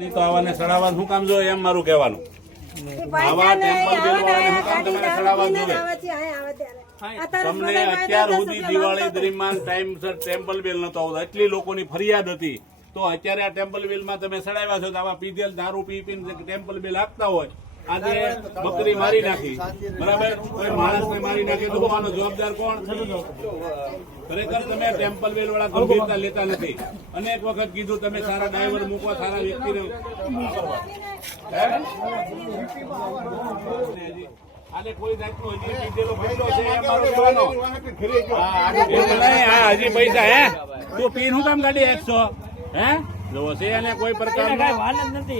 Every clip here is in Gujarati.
નહીં તો આવાને સડાવવા શું કામ જોઈએ એમ મારું કહેવાનું. આવા ટેમ્પલ બિલ શું કામ તમારે સડાવવા જોઈએ. તમને અત્યાર સુધી દિવાળી દરમિયાન ટાઈમસર ટેમ્પલ બેલ નતો આવતો. એટલી લોકોની ફરિયાદ હતી. તો અત્યારે આ ટેમ્પલ બેલમાં તમે સડાવ્યા છો તો આવા પીધેલ દારૂ પી પીને ટેમ્પલ બિલ આપતા હોય. આજે બકરી મારી નાખી. બરાબર? કોઈ માણસને મારી નાખી. તો આનો જવાબદાર કોણ? ખરેખર તમે ટેમ્પલ વેલ વાળા ગંભીરતા લેતા નથી. અનેક વખત કીધું તમે સારા ડ્રાઈવર મૂકો સારા વ્યક્તિને? આને કોઈ જાતનો હજી પૈસો. હા, તું પીન હું કામ કાઢી એકસો? હે? છે કોઈ પ્રકારનો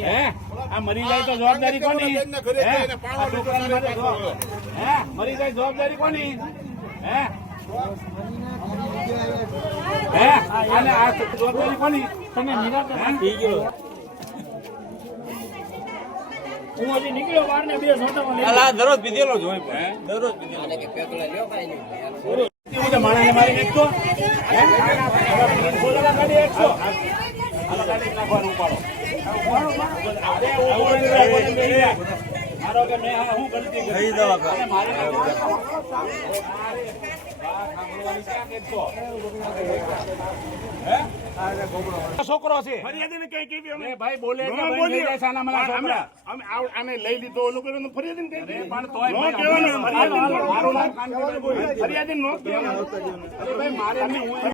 હે? આ મરી જાય તો જવાબદારી કોની? હે? આ છોકરાને હે? મરી જાય જવાબદારી કોની? હે? હે? અને આ જવાબદારી કોની? તમે નિરાકરણ હે? હું હજી નીકળ્યો બાર ને બે સોટામાં દરરોજ પીધેલો જ હોય હે? દરરોજ પીધેલો માણસ માણસને મારી નાખતો? અમે? છે અમે આવ- આને લઈ લીધો ઓલું કર્યું તો ફરિયાદીને કઈ? પણ તોય ન ભાઈ કહેવાનું,